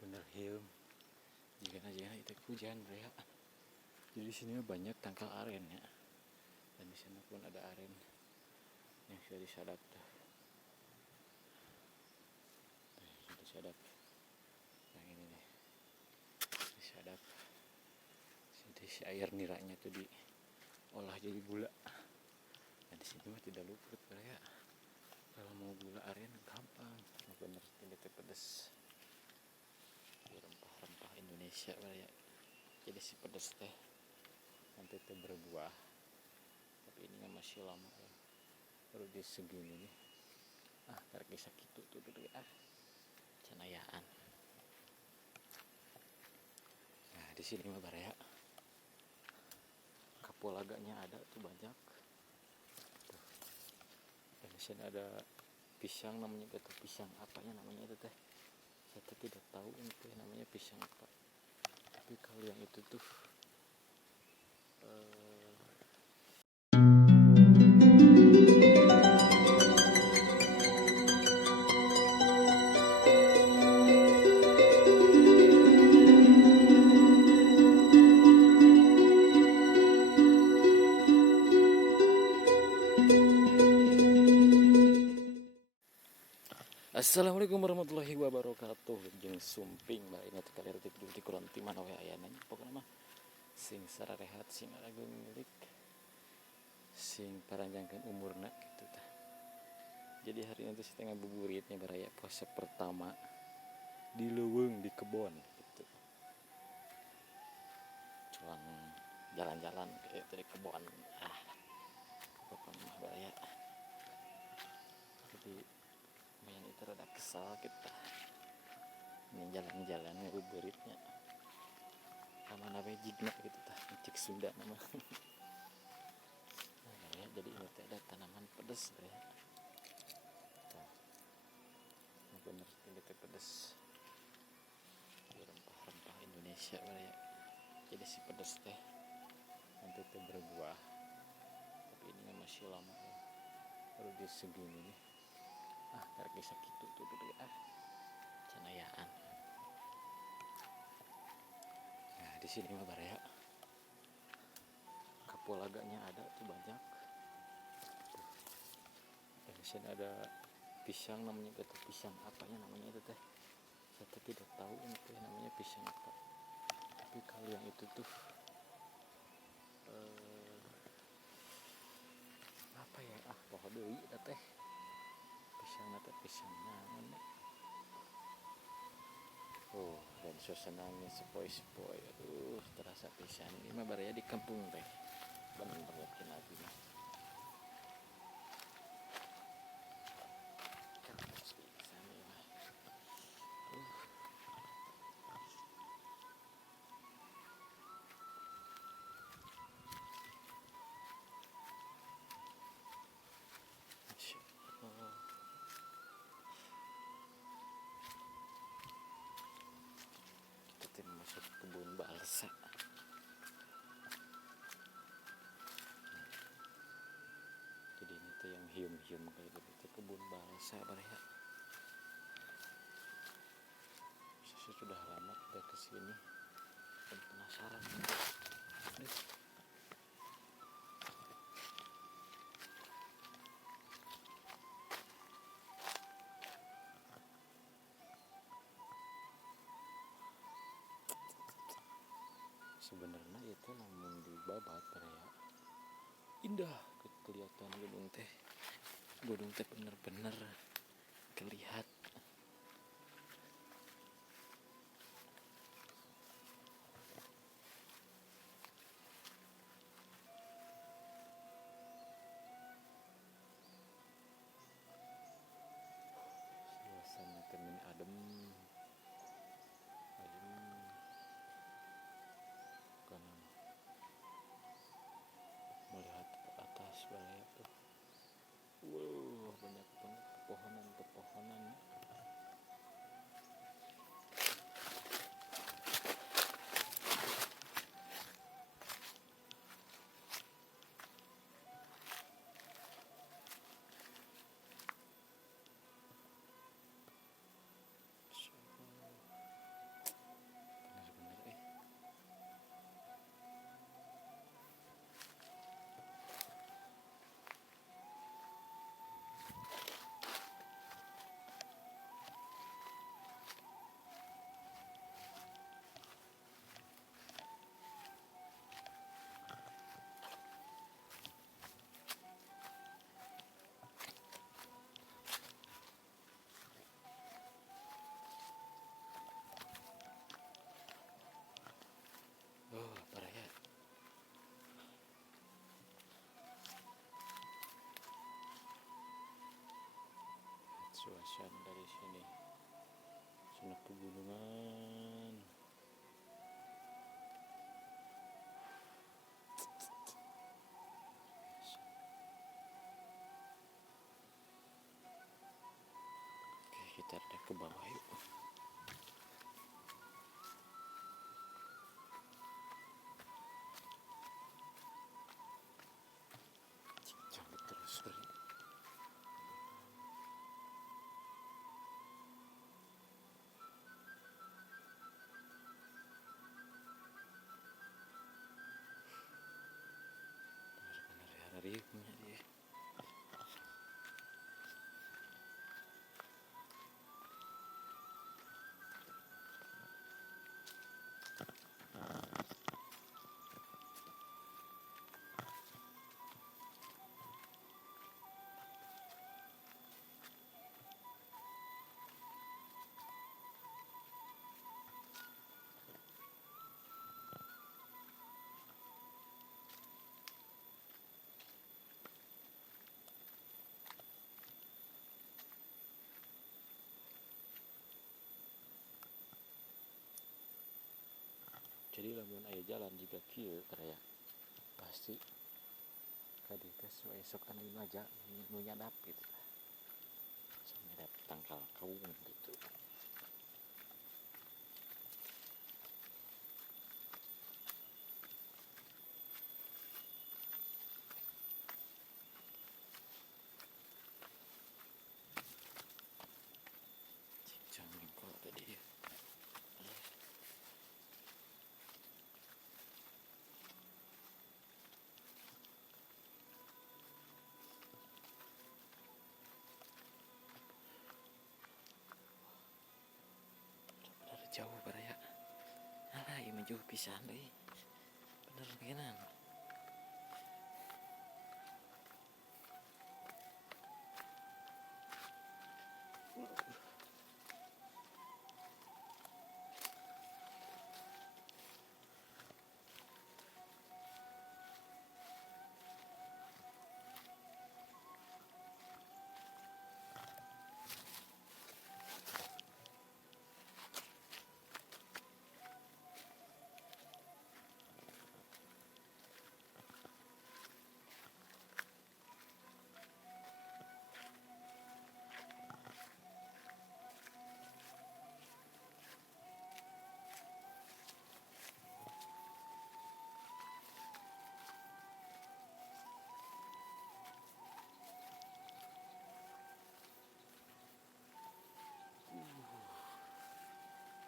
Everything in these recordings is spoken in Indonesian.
bener hium jika itu hujan ya. Jadi di sini banyak tangkal aren ya, dan di sana pun ada aren yang sudah disadap tuh. Sudah disadap yang ini nih disadap. Jadi si air niranya tuh diolah jadi gula, dan di sini mah tidak luput ya. Kalau mau gula aren gampang, bener tidak pedas. Rempah-rempah Indonesia ya. Jadi si pedas teh nanti teh berbuah, tapi ini masih lama ya, baru di segini nih. Karek bisa gitu tuh cenayaan. Nah di sini mah baraya kapolaganya ada tuh banyak tuh. Dan di sini ada pisang namanya, gitu pisang apanya namanya itu teh, saya tidak tahu itu namanya pisang apa. Tapi kalau yang itu tuh Assalamualaikum warahmatullahi wabarakatuh. Jeung sumping bari na teu kalir di kurang ti mana we aya nanya. Pokona mah sing sararehat, sing arageun milik, sing paranjangkeun umurna gitu tah. Jadi hari ini saya tengah buburitnya baraya puasa pertama di leuweung di kebon gitu. Cuman jalan-jalan kayak dari kebon. Pokona mah baraya. Jadi main itu rada kesal kita ini jalan-jalan ngabuburitnya sama namanya jigna gitu tah, cik Sunda nama. Nah, ya, jadi ini ada tanaman pedas ya. Bener ini teh pedas, rempah-rempah Indonesia ya. Jadi si pedas teh nanti teh berbuah, tapi ini masih lama ya, baru di segini nih. Karek bisa gitu tuh cenayaan. Nah di sini mah baraya kapolaganya ada tuh banyak tuh. Dan di sini ada pisang namanya, gitu pisang apanya namanya itu teh, saya tidak tahu itu namanya pisang apa. Tapi kalau yang itu tuh apa ya, poho deui teh pisang naon. Dan suasananya sepoi-sepoi, terasa pisan. Ini mah baraya di kampung teh, bener yakin lagi mah. Kita masuk kebun balsa. Jadi ini tuh yang hium-hium kayak gitu, kebun balsa baraya. Saya sudah lama udah kesini dan penasaran. Sebenarnya itu namun dibabat baraya indah kelihatan gunung teh bener-bener kelihatan. Suasana temen adem karena melihat ke atas baraya tuh. Banyak banget pepohonan. suasana dari sini, suasana pegunungan. Oke, kita ada ke bawah yuk. Cabut terus beri. Benar-benar hari punya dia. Jadi lamun aya jalan juga kieu karaya pasti kadi teh esok anu aja nu nyadap gitu. Nyadap tangkal kaung gitu. Cincang kok tadi ya. Bener jauh baraya. Alah, ieu mah jauh pisan deui. Bener genan.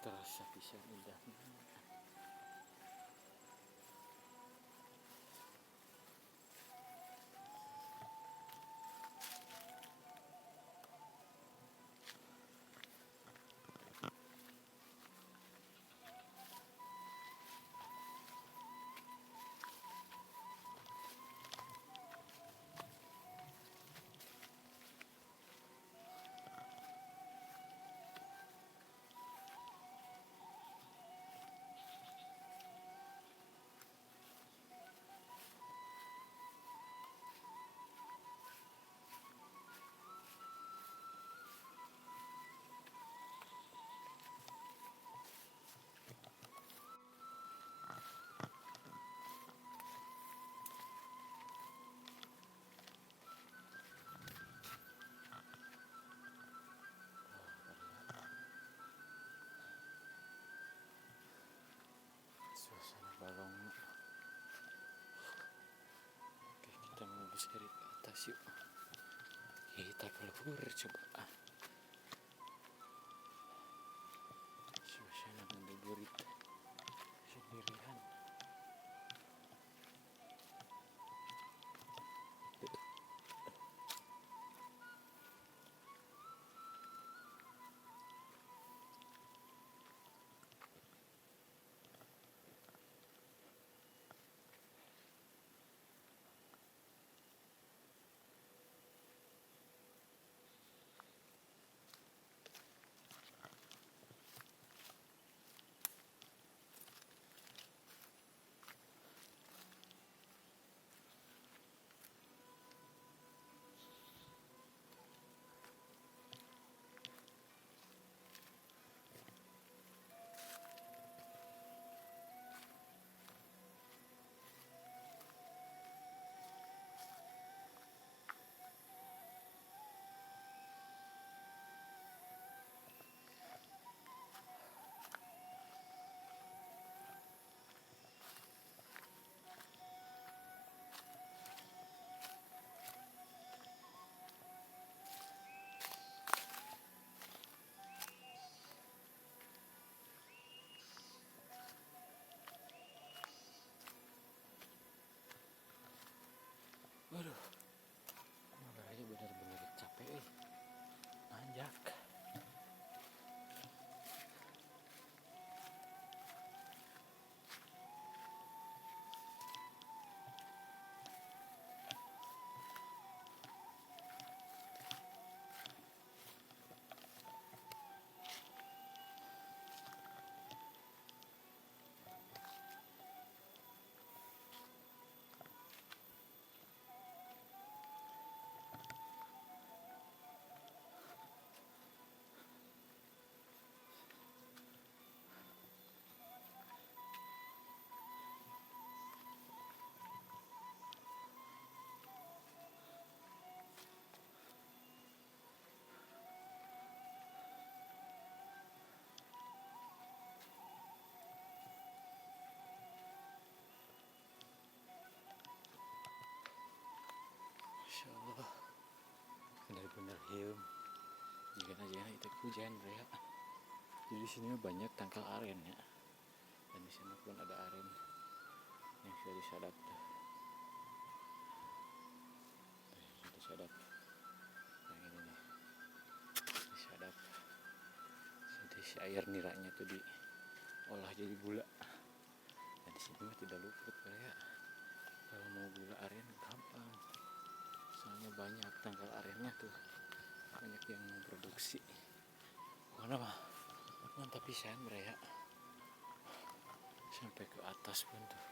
Terasa pisan indahnya. Suasana balong. Oke, kita mau berseri ke atas yuk. Kita keluar coba. Suasana ngabuburit sendirian. Hium. Jika aja itu hujan ya. Jadi di sini banyak tangkal aren ya. Dan di sana pun ada aren yang sudah disadap tuh. Sudah disadap. Yang ini nih. Disadap. Jadi si air niranya tuh diolah jadi gula. Dan di sini mah tidak luput ya. Kalau mau gula aren gampang. Soalnya banyak tangkal arennya tuh. Banyak yang memproduksi. Kenapa? Mantap pisan mereka. Sampai ke atas pun tuh.